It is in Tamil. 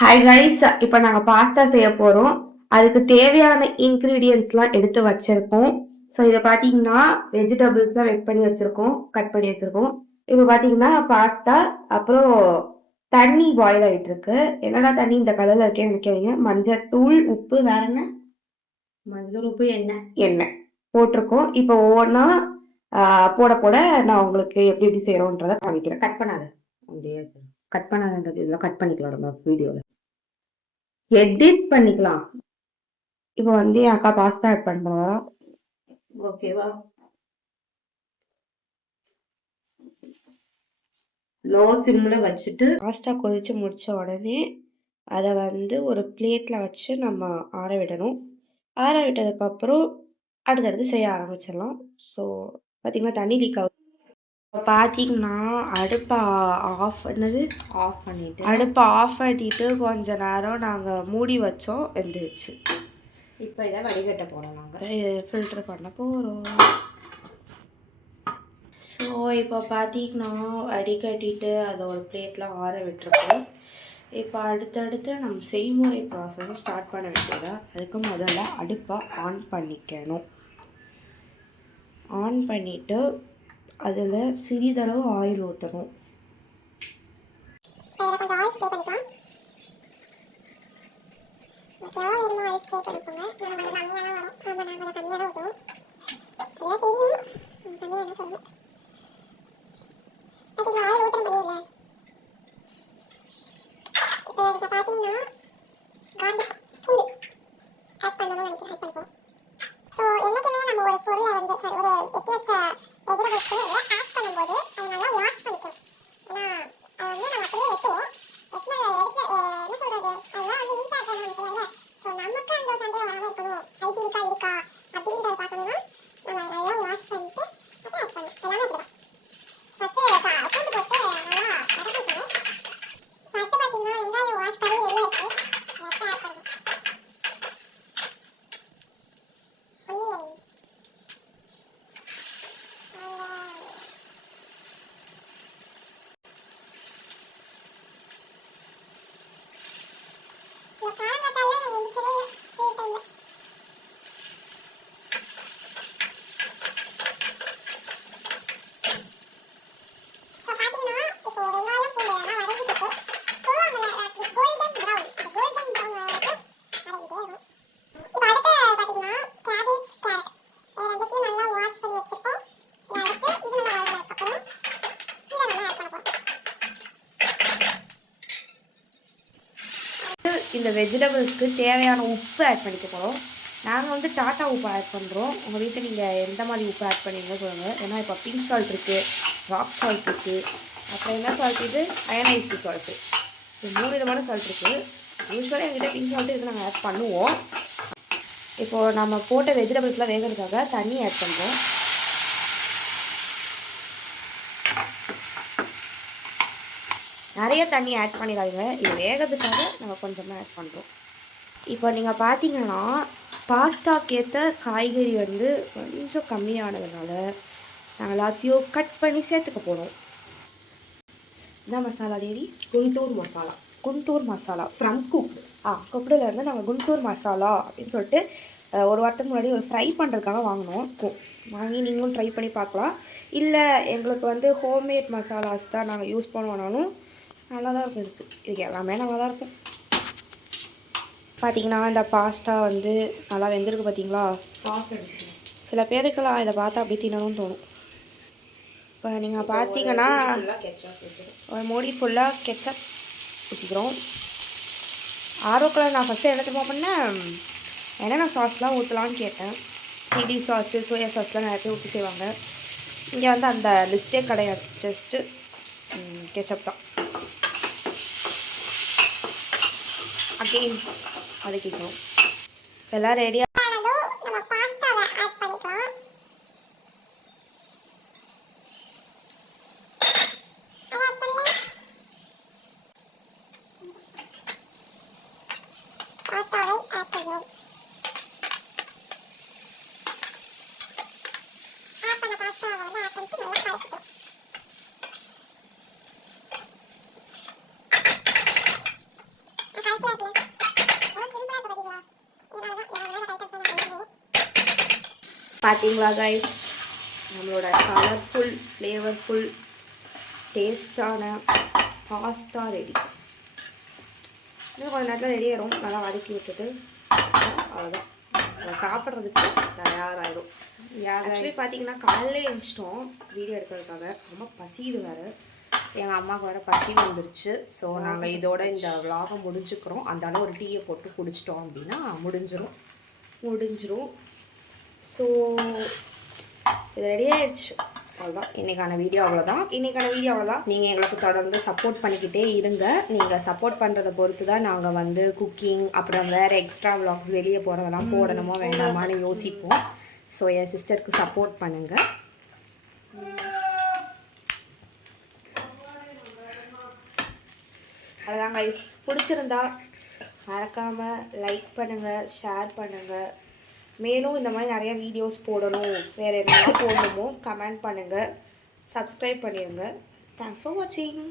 ஹாய் ரைஸ், இப்போ நாங்கள் பாஸ்தா செய்ய போகிறோம். அதுக்கு தேவையான இன்க்ரீடியன்ஸ்லாம் எடுத்து வச்சிருக்கோம். ஸோ இதை பார்த்தீங்கன்னா வெஜிடபிள்ஸ்லாம் கட் பண்ணி வச்சிருக்கோம். இப்போ பார்த்தீங்கன்னா பாஸ்தா, அப்புறம் தண்ணி பாயில் ஆகிட்டு இருக்கு. என்னடா தண்ணி இந்த கலரில் இருக்கேன்னு நினைக்கிறீங்க. மஞ்சள் தூள், உப்பு, வேற என்ன? மஞ்சள், உப்பு, எண்ணெய் போட்டிருக்கோம். இப்போ ஒவ்வொன்றா போட போட நான் உங்களுக்கு எப்படி எப்படி செய்கிறோன்றதை காமிக்கிறேன். கட் பண்ணாத. அப்படியே கட் பண்ணாதன்றது இதெல்லாம் கட் பண்ணிக்கலாம் நம்ம வீடியோவில். எடிட் பண்ணிக்கலாம். இப்போ வந்து என் அக்கா பாஸ்தா ஆட் பண்ணுறோம். ஓகேவா? லோ சிம்மில் வச்சுட்டு பாஸ்தா கொதிச்சு முடிச்ச உடனே அதை வந்து ஒரு பிளேட்டில் வச்சு நம்ம ஆற விடணும். ஆற விட்டதுக்கப்புறம் அடுத்தடுத்து செய்ய ஆரம்பிச்சிடலாம். ஸோ பார்த்தீங்கன்னா தண்ணி லீக் ஆகும். பார்த்தீங்கன்னா அடுப்பை ஆஃப் பண்ணிட்டு கொஞ்ச நேரம் நாங்கள் மூடி வச்சோம், வெந்துருச்சு. இப்போ இதை வடிகட்ட போகிறோம். நாங்கள் ஃபில்டர் பண்ண போகிறோம். ஸோ இப்போ பார்த்தீங்கன்னா வடிகட்டிட்டு அதை ஒரு பிளேட்டில் ஆற விட்டுருக்கோம். இப்போ அடுத்தடுத்து நம்ம செய்முறை ப்ராசஸ் ஸ்டார்ட் பண்ண வேண்டியதா. அதுக்கு முதல்ல அடுப்பை ஆன் பண்ணிக்கணும். ஆன் பண்ணிவிட்டு அதில் சிறிதளவு ஆயில் ஊற்றணும். இந்த வெஜிடபிள்ஸ்க்கு தேவையான உப்பு ஆட் பண்ணிக்க போகிறோம். நாங்கள் வந்து டாட்டா உப்பு ஆட் பண்ணுறோம். உங்கள் வீட்டில் நீங்கள் எந்த மாதிரி உப்பு ஆட் பண்ணுவீங்க சொல்லுங்கள். ஏன்னா இப்போ பிங்க் சால்ட் இருக்குது, ராக் சால்ட் இருக்குது, அப்புறம் என்ன சால்ட் இது அயனைஸ்டு சால்ட்டு, இது 3 விதமான சால்ட் இருக்குது. யூஸ்வலாக எங்கள்கிட்ட பிங்க் சால்ட்டு இதுக்கு நாங்கள் ஆட் பண்ணுவோம். இப்போது நம்ம போட்ட வெஜிடபிள்ஸ்லாம் வேகிறதுக்காக தண்ணி ஆட் பண்ணுறோம். நிறைய தண்ணி ஆட் பண்ணிடாதீங்க, இது வேகிறதுக்காக நம்ம கொஞ்சமாக ஆட் பண்ணுறோம். இப்போ நீங்கள் பார்த்தீங்கன்னா பாஸ்தாக்கு ஏற்ற காய்கறி வந்து கொஞ்சம் கம்மியானதுனால நாங்கள் எல்லாத்தையும் கட் பண்ணி சேர்த்துக்க போகிறோம். என்ன மசாலா தேவி? குண்டூர் மசாலா ஃப்ரம் குப்டிலேருந்து நாங்கள் குண்டூர் மசாலா அப்படின்னு சொல்லிட்டு ஒரு வாரத்துக்கு முன்னாடி ஒரு ஃப்ரை பண்ணுறதுக்காக வாங்கினோம். வாங்கி நீங்களும் ட்ரை பண்ணி பார்க்கலாம். இல்லை எங்களுக்கு வந்து ஹோம்மேட் மசாலாஸ் தான் நாங்கள் யூஸ் பண்ணுவோனாலும் நல்லா தான் இருக்கும். இதுக்கு எல்லாமே நல்லா தான் இருக்கும். பார்த்தீங்கன்னா இந்த பாஸ்தா வந்து நல்லா வெந்திருக்கு. பார்த்தீங்களா சாஸ் எடுத்து சில பேருக்கெல்லாம் இதை பார்த்தா அப்படி தின்னணும்னு தோணும். இப்போ நீங்கள் பார்த்தீங்கன்னா ஒரு மூடி ஃபுல்லாக கெச்சப் ஊற்றிக்கிறோம். ஆர்வத்தில் நான் ஃபஸ்ட்டு என்ன தெரியுமா பண்ணேன், என்னென்ன சாஸ்லாம் ஊற்றலான்னு கேட்டேன். சில்லி சாஸு, சோயா சாஸ்லாம் நிறைய பேர் ஊற்றி செய்வாங்க. இங்கே வந்து அந்த லிஸ்ட்டே கிடையாது, ஜஸ்ட்டு கெச்சப் தான். அகெயின் வதக்கிக்கிறோம். எல்லாம் ரெடியாக பார்த்தீங்களா கைஸ், நம்மளோட கலர்ஃபுல் ஃப்ளேவர்ஃபுல் டேஸ்டான பாஸ்தா ரெடி. இன்னும் கொஞ்சம் நேரத்தில் ரெடி ஆயிரும். நல்லா வதக்கி விட்டுட்டு அவ்வளோதான், சாப்பிட்றதுக்கு தயாராகிடும். ஆக்சுவலி பார்த்தீங்கன்னா காலையிலே எழுந்திச்சிட்டோம் வீடியோ எடுக்கிறதுக்காக. ரொம்ப பசிது வேறு, எங்கள் அம்மாவுக்கு வேறு பசி வந்துருச்சு. ஸோ நாங்கள் இதோட இந்த விலாகை முடிஞ்சுக்கிறோம். அதனால ஒரு டீயை போட்டு குடிச்சிட்டோம் அப்படின்னா முடிஞ்சிரும். ஸோ இது ரெடி ஆயிடுச்சு. அவ்வளோதான், இன்றைக்கான வீடியோ அவ்வளோதான். நீங்கள் எங்களுக்கு தொடர்ந்து சப்போர்ட் பண்ணிக்கிட்டே இருங்க. நீங்கள் சப்போர்ட் பண்ணுறதை பொறுத்து தான் நாங்கள் வந்து குக்கிங், அப்புறம் வேறு எக்ஸ்ட்ரா விலாக்ஸ் வெளியே போகிறதெல்லாம் போடணுமோ வேண்டாமான்னு யோசிப்போம். ஸோ என் சிஸ்டருக்கு சப்போர்ட் பண்ணுங்கள். அதான் கைஸ், பிடிச்சிருந்தா மறக்காமல் லைக் பண்ணுங்கள், ஷேர் பண்ணுங்கள். மேலும் இந்த மாதிரி நிறைய வீடியோஸ் போடணும், வேறு என்னெல்லாம் போடணுமோ கமெண்ட் பண்ணுங்கள், சப்ஸ்கிரைப் பண்ணிடுங்க. தேங்க்ஸ் ஃபார் வாட்சிங்.